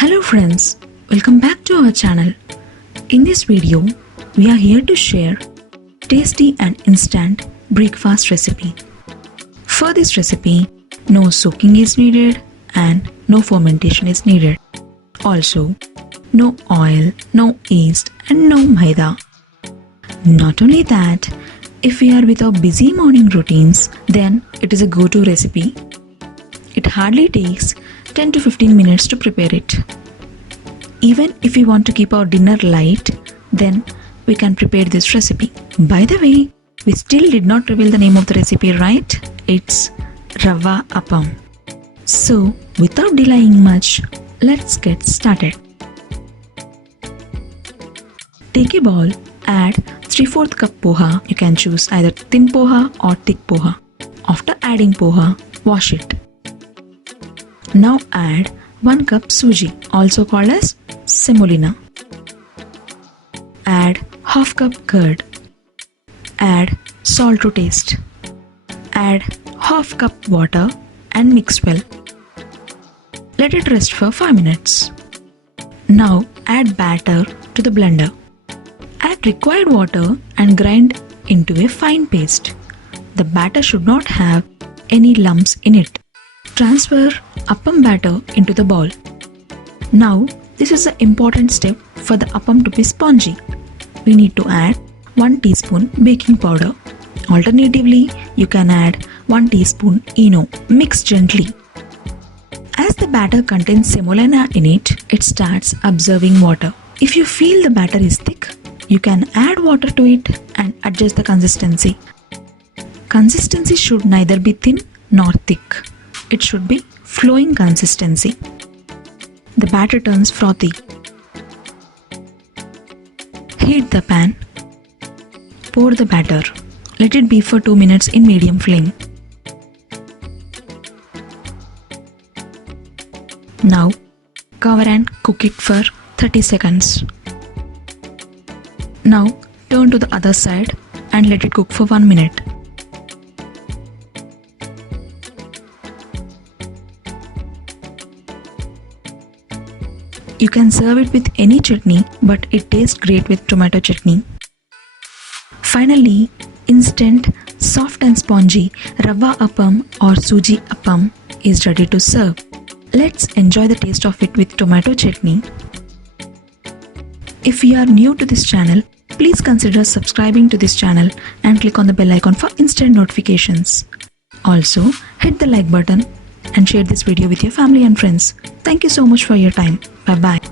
Hello friends, welcome back to our channel. In this video, we are here to share tasty and instant breakfast recipe. For this recipe, no soaking is needed and no fermentation is needed. Also, no oil, no yeast and no maida. Not only that, if we are with our busy morning routines, then it is a go-to recipe. It hardly takes 10 to 15 minutes to prepare it. Even if we want to keep our dinner light, then we can prepare this recipe. By the way, we still did not reveal the name of the recipe, right? It's Rava Appam. So, without delaying much, let's get started. Take a bowl, add 3/4 cup poha. You can choose either thin poha or thick poha. After adding poha, wash it. Now add 1 cup suji, also called as semolina. Add half cup curd. Add salt to taste. Add half cup water and mix well. Let it rest for 5 minutes. Now add batter to the blender. Add required water and grind into a fine paste. The batter should not have any lumps in it. Transfer appam batter into the bowl. Now, this is the important step for the appam to be spongy. We need to add 1 teaspoon baking powder. Alternatively, you can add 1 teaspoon ENO. Mix gently. As the batter contains semolina in it, it starts absorbing water. If you feel the batter is thick, you can add water to it and adjust the consistency. Consistency should neither be thin nor thick. It should be flowing consistency. The batter turns frothy. Heat the pan. Pour the batter. Let it be for 2 minutes in medium flame. Now, cover and cook it for 30 seconds. Now, turn to the other side and let it cook for 1 minute. You can serve it with any chutney, but it tastes great with tomato chutney. Finally, instant, soft and spongy Rava Appam or Suji Appam is ready to serve. Let's enjoy the taste of it with tomato chutney. If you are new to this channel, please consider subscribing to this channel and click on the bell icon for instant notifications. Also, hit the like button and share this video with your family and friends. Thank you so much for your time. Bye bye.